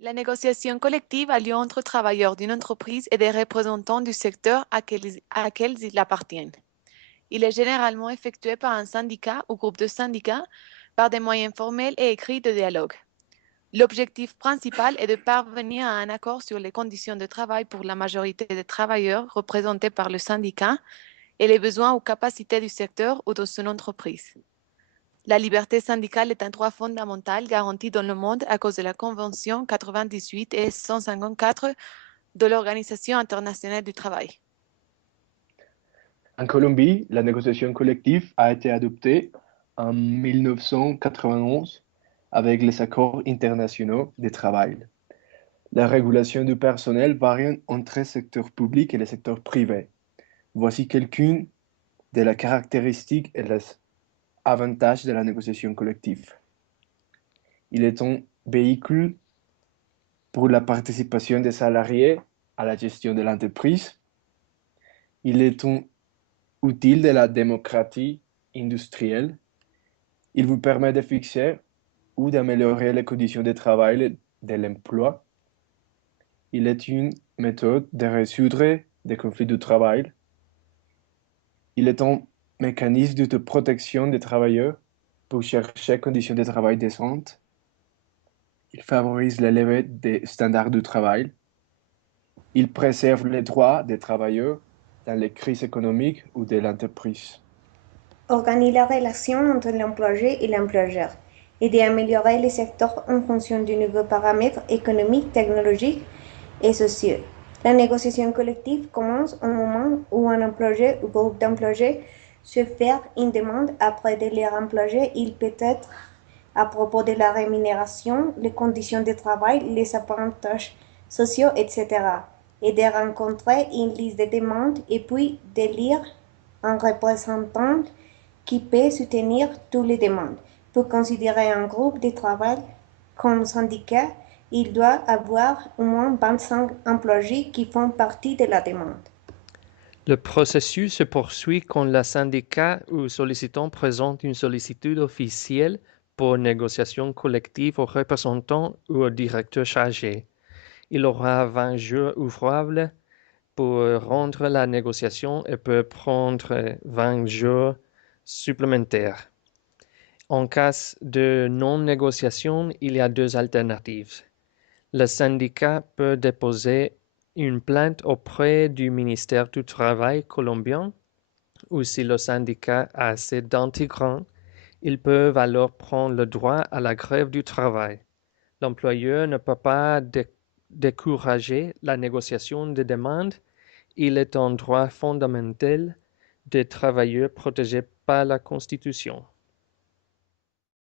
La négociation collective a lieu entre travailleurs d'une entreprise et des représentants du secteur à quels ils appartiennent. Il est généralement effectué par un syndicat ou groupe de syndicats par des moyens formels et écrits de dialogue. L'objectif principal est de parvenir à un accord sur les conditions de travail pour la majorité des travailleurs représentés par le syndicat et les besoins ou capacités du secteur ou de son entreprise. La liberté syndicale est un droit fondamental garanti dans le monde à cause de la Convention 98 et 154 de l'Organisation internationale du travail. En Colombie, la négociation collective a été adoptée en 1991 avec les accords internationaux de travail. La régulation du personnel varie entre le secteur public et le secteur privé. Voici quelques-unes de les caractéristiques et les avantages de la négociation collective. Il est un véhicule pour la participation des salariés à la gestion de l'entreprise. Il est un outil de la démocratie industrielle. Il vous permet de fixer ou d'améliorer les conditions de travail et de l'emploi. Il est une méthode de résoudre des conflits de travail. Il est un mécanisme de protection des travailleurs pour chercher conditions de travail décentes. Il favorise l'élevée des standards du travail. Il préserve les droits des travailleurs dans les crises économiques ou de l'entreprise. Organise la relation entre l'employé et l'employeur et d'améliorer les secteurs en fonction de nouveaux paramètres économiques, technologiques et sociaux. La négociation collective commence au moment où un employé ou groupe d'employés se fait une demande auprès de leur employé. Il peut être à propos de la rémunération, les conditions de travail, les avantages sociaux, etc. Et de rencontrer une liste de demandes et puis d'élire un représentant qui peut soutenir toutes les demandes. Pour considérer un groupe de travail comme syndicat, il doit avoir au moins 25 employés qui font partie de la demande. Le processus se poursuit quand le syndicat ou sollicitant présente une sollicitude officielle pour négociation collective au représentant ou au directeur chargé. Il aura 20 jours ouvrables pour rendre la négociation et peut prendre 20 jours supplémentaires. En cas de non-négociation, il y a deux alternatives. Le syndicat peut déposer une plainte auprès du ministère du Travail colombien ou si le syndicat a assez d'intégrants, ils peuvent alors prendre le droit à la grève du travail. L'employeur ne peut pas décourager la négociation des demandes. Il est un droit fondamental des travailleurs protégé par la Constitution.